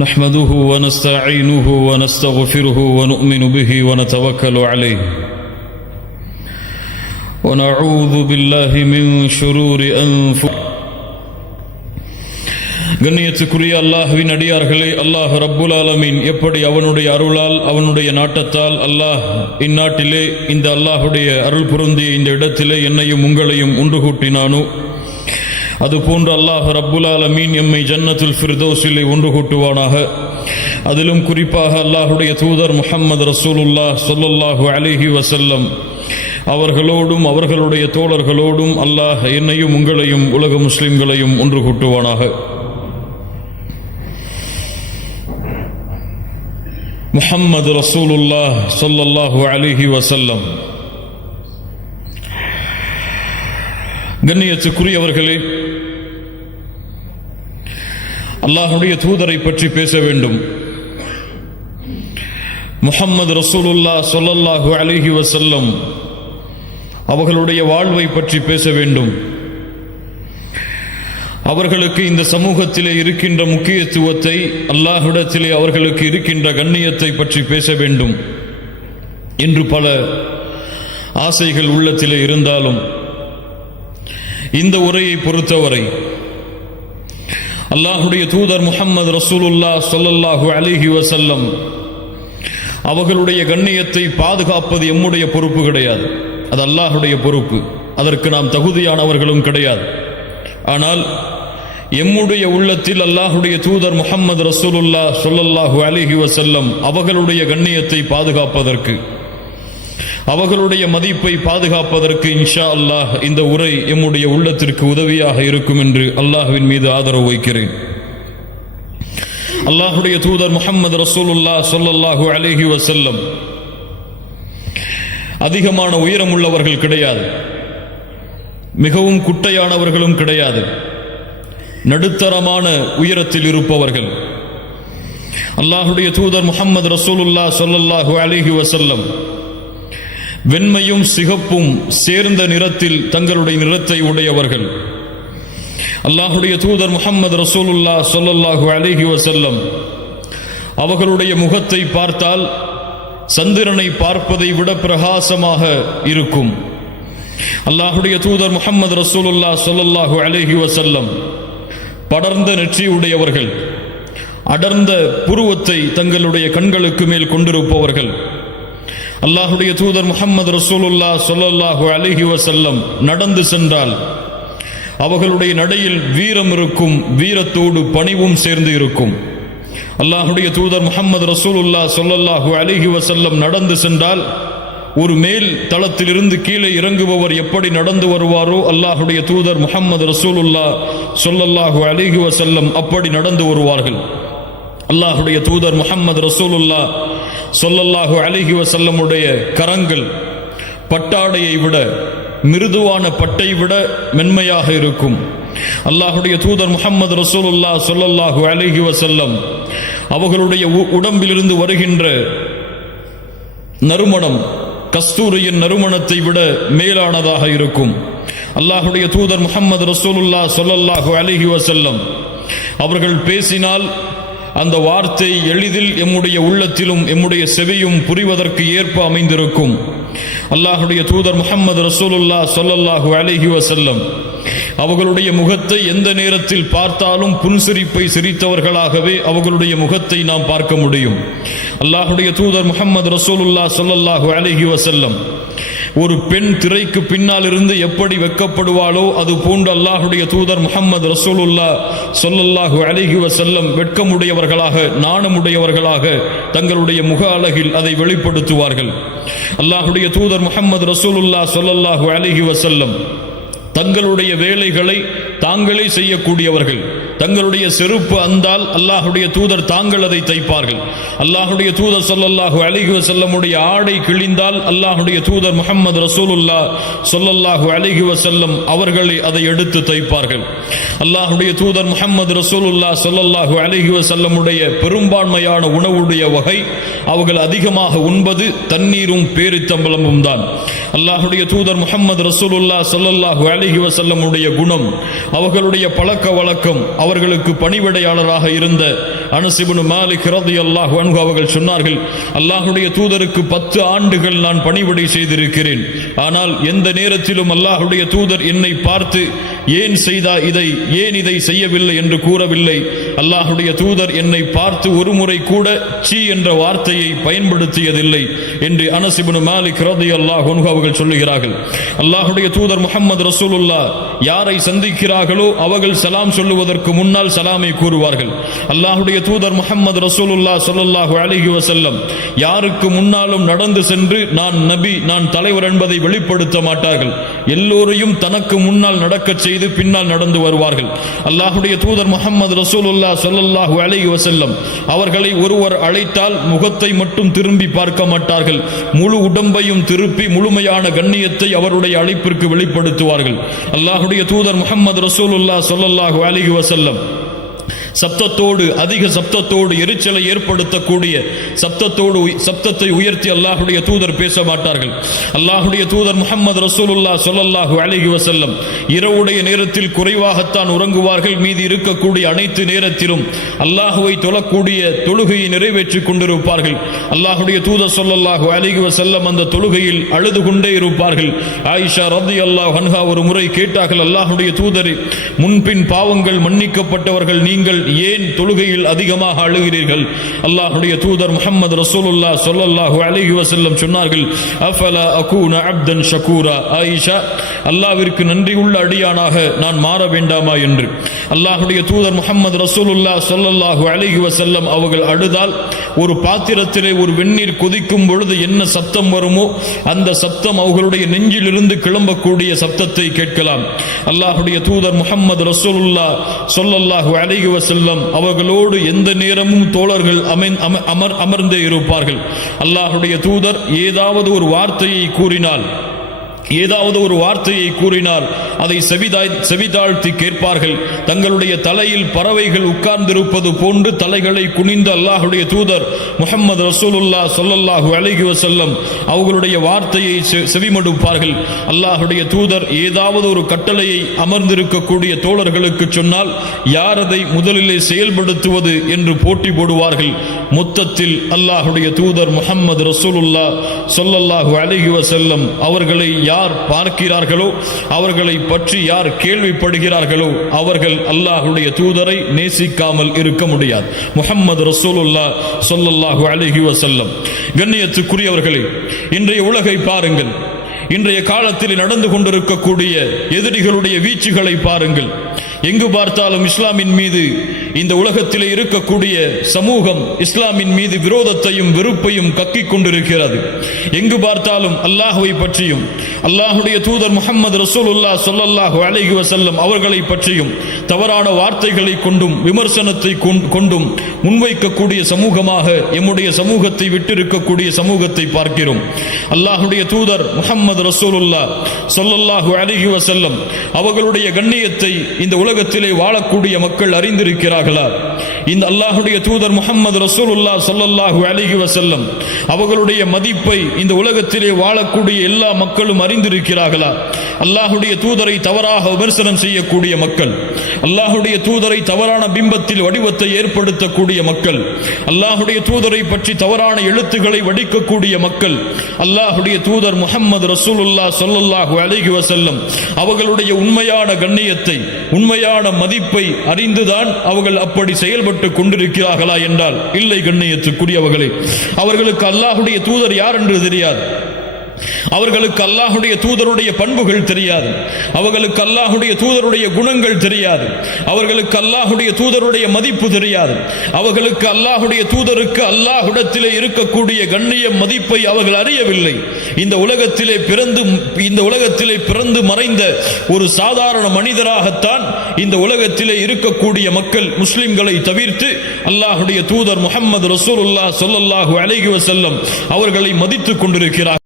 نحمده ونستعينه ونستغفره ونؤمن به ونتوكل عليه ونعوذ بالله من شرور أنفسنا. கண்ணியத்துக்குரிய அல்லாஹ்வின் அடியார்களே, அல்லாஹ் ரப்புல் ஆலமீன் எப்படி அவனுடைய அருளால் அவனுடைய நாட்டத்தால் அல்லாஹ் இந்நாட்டிலே இந்த அல்லாஹுடைய அருள் பொருந்திய இந்த இடத்திலே என்னையும் உங்களையும் ஒன்று கூட்டினானோ, அதுபோன்று அல்லாஹ் ரப்புல் ஆலமீன் எம்மை ஜன்னத்துல் ஃபிர்தௌஸிலே ஒன்று கூட்டுவானாக. அதிலும் குறிப்பாக அல்லாஹுடைய தூதர் முஹம்மது ரசூலுல்லாஹ் ஸல்லல்லாஹு அலைஹி வஸல்லம் அவர்களோடும் அவர்களுடைய தோழர்களோடும் அல்லாஹ் என்னையும் உங்களையும் உலக முஸ்லிம்களையும் ஒன்று கூட்டுவானாக. முஹம்மது ரசூலுல்லாஹ் ஸல்லல்லாஹு அலைஹி வஸல்லம். கண்ணியத்துக்குரியவர்களே, அல்லாஹுடைய தூதரை பற்றி பேச வேண்டும். முஹம்மது ரசூலுல்லாஹ் ஸல்லல்லாஹு அலைஹி வஸல்லம் அவர்களுடைய வாழ்வை பற்றி பேச வேண்டும். அவர்களுக்கு இந்த சமூகத்திலே இருக்கின்ற முக்கியத்துவத்தை, அல்லாஹ்விடத்திலே அவர்களுக்கு இருக்கின்ற கண்ணியத்தை பற்றி பேச வேண்டும் என்று பல ஆசைகள் உள்ளத்திலே இருந்தாலும், இந்த உரையை பொறுத்தவரை அல்லாஹுடைய தூதர் முஹம்மது ரசூலுல்லாஹ் ஸல்லல்லாஹு அலைஹி வஸல்லம் அவர்களுடைய கண்ணியத்தை பாதுகாப்பது எம்முடைய பொறுப்பு கிடையாது, அது அல்லாஹுடைய பொறுப்பு. அதற்கு நாம் தகுதியானவர்களும் கிடையாது. ஆனால் எம்முடைய உள்ளத்தில் அல்லாஹுடைய தூதர் முஹம்மது ரசூலுல்லாஹ் ஸல்லல்லாஹு அலைஹி வஸல்லம் அவர்களுடைய கண்ணியத்தை பாதுகாப்பதற்கு, அவர்களுடைய மதிப்பை பாதுகாப்பதற்கு இன்ஷா அல்லாஹ் இந்த உரை எம்முடைய உள்ளத்திற்கு உதவியாக இருக்கும் என்று அல்லாஹ்வின் மீது ஆதரவு வைக்கிறேன். அல்லாஹுடைய தூதர் முஹம்மது ரசூலுல்லாஹ் ஸல்லல்லாஹு அலைஹி வஸல்லம் அதிகமான உயரம் உள்ளவர்கள் கிடையாது, மிகவும் குட்டையானவர்களும் கிடையாது, நடுத்தரமான உயரத்தில் இருப்பவர்கள். அல்லாஹுடைய தூதர் முஹம்மது ரசூலுல்லாஹ் ஸல்லல்லாஹு அலைஹி வஸல்லம் வெண்மையும் சிகப்பும் சேர்ந்த நிறத்தில் தங்களுடைய நிறத்தை உடையவர்கள். அல்லாஹுடைய தூதர் முஹம்மது ரசூலுல்லாஹ் ஸல்லல்லாஹு அலைஹி வஸல்லம் அவர்களுடைய முகத்தை பார்த்தால் சந்திரனை பார்ப்பதை விட பிரகாசமாக இருக்கும். அல்லாஹுடைய தூதர் முஹம்மது ரசூலுல்லாஹ் ஸல்லல்லாஹு அலைஹி வஸல்லம் படர்ந்த நெற்றி உடையவர்கள், அடர்ந்த புருவத்தை தங்களுடைய கண்களுக்கு மேல் கொண்டிருப்பவர்கள். அல்லாஹுடைய தூதர் முஹம்மது ரசூலுல்லாஹ் ஸல்லல்லாஹு அலைஹி வஸல்லம் நடந்து சென்றால் அவர்களுடைய நடையில் வீரம் இருக்கும், வீரத்தோடு பணிவும் சேர்ந்து இருக்கும். அல்லாஹுடைய தூதர் முஹம்மது ரசூலுல்லாஹ் ஸல்லல்லாஹு அலைஹி வஸல்லம் நடந்து சென்றால் ஒரு மேல் தளத்திலிருந்து கீழே இறங்குபவர் எப்படி நடந்து வருவாரோ, அல்லாஹுடைய தூதர் முஹம்மது ரசூலுல்லாஹ் ஸல்லல்லாஹு அலைஹி வஸல்லம் அப்படி நடந்து வருவார்கள். அல்லாஹுடைய தூதர் முஹம்மது ரசூலுல்லாஹ் ஸல்லல்லாஹு அலைஹி வஸல்லமுடைய கரங்கள் பட்டாடையை விட, மிருதுவான பட்டை விட மென்மையாக இருக்கும். அல்லாஹுடைய தூதர் முஹம்மது ரசூலுல்லாஹ் ஸல்லல்லாஹு அலைஹி வஸல்லம் அவர்களுடைய உடம்பிலிருந்து வருகின்ற நறுமணம் கஸ்தூரியின் நறுமணத்தை விட மேலானதாக இருக்கும். அல்லாஹுடைய தூதர் முஹம்மது ரசூலுல்லாஹ் ஸல்லல்லாஹு அலைஹி வஸல்லம் அவர்கள் பேசினால் அந்த வார்த்தை எளிதில் எம்முடைய உள்ளத்திலும் எம்முடைய செவியும் புரிவதற்கு ஏற்ப அமைந்திருக்கும். அல்லாஹுடைய தூதர் முஹம்மது ரசூலுல்லாஹ் ஸல்லல்லாஹு அலைஹி வஸல்லம் அவர்களுடைய முகத்தை எந்த நேரத்தில் பார்த்தாலும் புன்சிரிப்பை சிரித்தவர்களாகவே அவர்களுடைய முகத்தை நாம் பார்க்க முடியும். அல்லாஹுடைய தூதர் முஹம்மது ரசூலுல்லாஹ் ஸல்லல்லாஹு அலைஹி வஸல்லம் ஒரு பெண் திரைக்கு பின்னால் இருந்து எப்படி வெட்கப்படுவாளோ அது போன்று அல்லாஹுடைய தூதர் முஹம்மது ரசூலுல்லாஹ் ஸல்லல்லாஹு அலைஹி வஸல்லம் வெட்கமுடையவர்களாக, நாணமுடையவர்களாக தங்களுடைய முக அழகில் அதை வெளிப்படுத்துவார்கள். அல்லாஹுடைய தூதர் முஹம்மது ரசூலுல்லாஹ் ஸல்லல்லாஹு அலைஹி வஸல்லம் தங்களுடைய வேலைகளை தாங்களே செய்யக்கூடியவர்கள். தங்களுடைய செருப்பு அந்தால் அல்லாஹுடைய தூதர் தாங்கள் அதை தைப்பார்கள். அல்லாஹுடைய தூதர் ஸல்லல்லாஹு அலைஹி வஸல்லமுடைய ஆடை கிழிந்தால் அல்லாஹுடைய தூதர் முஹம்மது ரசூலுல்லாஹ் ஸல்லல்லாஹு அலைஹி வஸல்லம் அவர்களே அதை எடுத்து தைப்பார்கள். அல்லாஹுடைய தூதர் முஹம்மது ரசூலுல்லாஹ் ஸல்லல்லாஹு அலைஹி வஸல்லமுடைய பெரும்பான்மையான உணவுடைய வகை அவர்கள் அதிகமாக உண்பது தண்ணீரும் பேரித்தம்பலமும் தான். அல்லாஹ்வுடைய தூதர் முஹம்மது ரசூலுல்லாஹ் ஸல்லல்லாஹு அலைஹி வஸல்லம் உடைய குணம், அவர்களுடைய பழக்க வழக்கம், அவர்களுக்கு பணிவிடையாளராக இருந்த அனஸ் இப்னு மாலிக் ரலியல்லாஹு அன்ஹு அவர்கள் சொன்னார்கள், அல்லாஹ்வுடைய தூதருக்கு 10 ஆண்டுகள் நான் பணிவிடை செய்திருக்கிறேன். ஆனால் எந்த நேரத்திலும் அல்லாஹ்வுடைய தூதர் என்னை பார்த்து ஏன் செய்தா ஏன் இதை செய்யவில்லை என்று கூறவில்லை. அல்லாஹ்வுடைய தூதர் என்னை பார்த்து ஒரு முறை கூட சீ என்ற வார்த்தையை பயன்படுத்தியதில்லை என்று அனஸ் இப்னு மாலிக் ரலியல்லாஹு அன்ஹு அவர்கள் சொல்லுகிறார்கள். அல்லாஹ்வுடைய தூதர் முஹம்மது ரசூலுல்லாஹ் யாரை சந்திக்கிறார்களோ அவர்கள் சலாம் சொல்லுவதற்கு முன்னால் சலாமை கூறுவார்கள். அல்லாஹ்வுடைய தூதர் முஹம்மது ரசூலுல்லாஹ் ஸல்லல்லாஹு அலைஹி வஸல்லம் யாருக்கு முன்னாலும் நடந்து சென்று நான் நபி, நான் தலைவர் என்பதை வெளிப்படுத்த மாட்டார்கள். எல்லோரையும் தனக்கு முன்னால் நடக்கச் செய்து பின்னால் நடந்து வருவார்கள். அல்லாஹ்வுடைய தூதர் முஹம்மது ரசூலுல்லாஹ் ஸல்லல்லாஹு அலைஹி வஸல்லம் அவர்களை ஒருவர் அழைத்தால் முகத்தை மட்டும் திரும்பி பார்க்க மாட்டார்கள், முழு உடம்பையும் திருப்பி முழுமையான கண்ணியத்தை அவருடைய அழைப்பிற்கு வெளிப்படுத்துவார்கள். அல்லாஹ்வுடைய தூதர் முஹம்மது ரசூலுல்லாஹ் ஸல்லல்லாஹு அலைஹி வஸல்லம் சப்தத்தோடு, அதிக சப்தத்தோடு, எரிச்சலை ஏற்படுத்தக்கூடிய சப்தத்தை உயர்த்தி அல்லாஹ்வுடைய தூதர் பேச மாட்டார்கள். அல்லாஹ்வுடைய தூதர் முஹம்மது ரசூலுல்லாஹ் ஸல்லல்லாஹு அலைஹி வஸல்லம் இரவுடைய நேரத்தில் குறைவாகத்தான் உறங்குவார்கள். மீதி இருக்கக்கூடிய அனைத்து நேரத்திலும் அல்லாஹ்வை தொழக்கூடிய தொழுகையை நிறைவேற்றிக் கொண்டிருப்பார்கள். அல்லாஹ்வுடைய தூதர் ஸல்லல்லாஹு அலைஹி வஸல்லம் அந்த தொழுகையில் அழுது கொண்டே இருப்பார்கள். ஆயிஷா ரலியல்லாஹு அன்ஹா ஒரு முறை கேட்டார்கள், அல்லாஹ்வுடைய தூதரே, முன்பின் பாவங்கள் மன்னிக்கப்பட்டவர்கள் நீங்கள் ஏன் தொழுகையில் அதிகமாக அழுகிறீர்கள்? அல்லாஹ்வுடைய தூதர் முஹம்மது ரசூலுல்லாஹ் ஸல்லல்லாஹு அலைஹி வஸல்லம் சொன்னார்கள், அஃபலா அகூன அப்தன் ஷகூரா. ஆயிஷா, அல்லாஹ்விற்கு நன்றியுள்ள அடியானாக நான் மாற வேண்டாமா என்று. அல்லாஹ்வுடைய தூதர் முஹம்மது ரசூலுல்லாஹ் ஸல்லல்லாஹு அலைஹி வஸல்லம் அவர்கள் அழுதால் ஒரு பாத்திரத்திலே ஒரு வெந்நீர் கொதிக்கும் பொழுது என்ன சப்தம் வருமோ அந்த சப்தம் அவர்களுடைய நெஞ்சிலிருந்து கிளம்பக்கூடிய சப்தத்தை கேட்கலாம். அல்லாஹ்வுடைய தூதர் முஹம்மது ரசூலுல்லாஹ் ஸல்லல்லாஹு அலைஹி வஸல்லம் அவர்களோடு எந்த நேரமும் தோழர்கள் அமர்ந்தே இருப்பார்கள். அல்லாஹ்வுடைய தூதர் ஏதாவது ஒரு வார்த்தையை கூறினால் அதை செவிதாழ்த்தி கேட்பார்கள். தங்களுடைய தலையில் பறவைகள் உட்கார்ந்திருப்பது போன்று தலைகளை குனிந்து அல்லாஹ்வுடைய தூதர் முஹம்மது ரசூலுல்லாஹ் ஸல்லல்லாஹு அலைஹி வஸல்லம் அவர்களுடைய வார்த்தையை செவிமடுப்பார்கள். அல்லாஹ்வுடைய தூதர் ஏதாவது ஒரு கட்டளையை அமர்ந்திருக்கக்கூடிய தோழர்களுக்கு சொன்னால் யார் அதை முதலிலே செயல்படுத்துவது என்று போட்டி போடுவார்கள். மொத்தத்தில் அல்லாஹ்வுடைய தூதர் முஹம்மது ரசூலுல்லாஹ் ஸல்லல்லாஹு அலைஹி வஸல்லம் அவர்களை யார் பார்க்கிறார்களோ, அவர்களை பற்றி யார் கேள்விப்படுகிறார்களோ அவர்கள் அல்லாஹ்வுடைய தூதரை நேசிக்காமல் இருக்க முடியாது. முஹம்மது ரசூலுல்லாஹ் ஸல்லல்லாஹு அலைஹி வஸல்லம். கண்ணியத்துக்குரியவர்களே, இன்றைய உலகை பாருங்கள். இன்றைய காலத்தில் நடந்து கொண்டிருக்கக்கூடிய எதிரிகளுடைய வீச்சுகளை பாருங்கள். எங்கு பார்த்தாலும் இஸ்லாமின் மீது, இந்த உலகத்திலே இருக்கக்கூடிய சமூகம் இஸ்லாமின் மீது விரோதத்தையும் வெறுப்பையும் கக்கிக் கொண்டிருக்கிறது. எங்கு பார்த்தாலும் அல்லாஹ்வை பற்றியும் அல்லாஹ்வுடைய தூதர் முஹம்மது ரசூலுல்லாஹ் ஸல்லல்லாஹு அலைஹி வஸல்லம் அவர்களை பற்றியும் தவறான வார்த்தைகளை கொண்டும் விமர்சனத்தை கொண்டும் முன்வைக்கக்கூடிய சமூகமாக எம்முடைய சமூகத்தை விட்டிருக்கக்கூடிய சமூகத்தை பார்க்கிறோம். அல்லாஹ்வுடைய தூதர் முஹம்மது ரசூலுல்லாஹ் ஸல்லல்லாஹு அலைஹி வஸல்லம் அவர்களுடைய கண்ணியத்தை இந்த உலகத்திலே வாழக்கூடிய மக்கள் அறிந்திருக்கிறார்களா? இந்த அல்லாஹ்வுடைய தூதர் முஹம்மது ரசூலுல்லாஹ் ஸல்லல்லாஹு அலைஹி வஸல்லம் அவர்களுடைய மதிப்பை இந்த உலகத்திலே வாழக்கூடிய எல்லா மக்களும் அறிந்திருக்கிறார்களா? அல்லாஹ்வுடைய தூதரை தவறாக விமர்சனம் செய்யக்கூடிய மக்கள், அல்லாஹ்வுடைய தூதரை தவறான பிம்பத்தில் வடிவத்தை ஏற்படுத்தக்கூடிய மக்கள், அல்லாஹ்வுடைய தூதரை பற்றி தவறான எழுத்துக்களை வடிக்கக்கூடிய மக்கள், அல்லாஹ்வுடைய தூதர் முஹம்மது ரசூலுல்லாஹ் ஸல்லல்லாஹு அலைஹி வஸல்லம் அவர்களுடைய உண்மையான கண்ணியத்தை, உண்மையான மதிப்பை அறிந்துதான் அவர்கள் அப்படி செயல்பட்டு கொண்டிருக்கிறார்களா என்றால் இல்லை. கண்ணியத்துக்குரியவர்களே, அவர்களுக்கு அல்லாஹ்வுடைய தூதர் யார் என்று தெரியாது. அவர்களுக்கு அல்லாஹ்வுடைய தூதருடைய பண்புகள் தெரியாது. அவர்களுக்கு அல்லாஹ்வுடைய தூதருடைய குணங்கள் தெரியாது. அவர்களுக்கு அல்லாஹ்வுடைய தூதருடைய மதிப்பு தெரியாது. அவர்களுக்கு அல்லாஹ்வுடைய தூதருக்கு அல்லாஹ்விடத்திலே இருக்கக்கூடிய கண்ணிய மதிப்பை அவர்கள் அறியவில்லை. இந்த உலகத்திலே பிறந்து மறைந்த ஒரு சாதாரண மனிதராகத்தான் இந்த உலகத்திலே இருக்கக்கூடிய மக்கள் முஸ்லிம்களை தவிர்த்து அல்லாஹ்வுடைய தூதர் முஹம்மது ரசூலுல்லாஹ் ஸல்லல்லாஹு அலைஹி வஸல்லம் அவர்களை மதித்துக் கொண்டிருக்கிறார்கள்.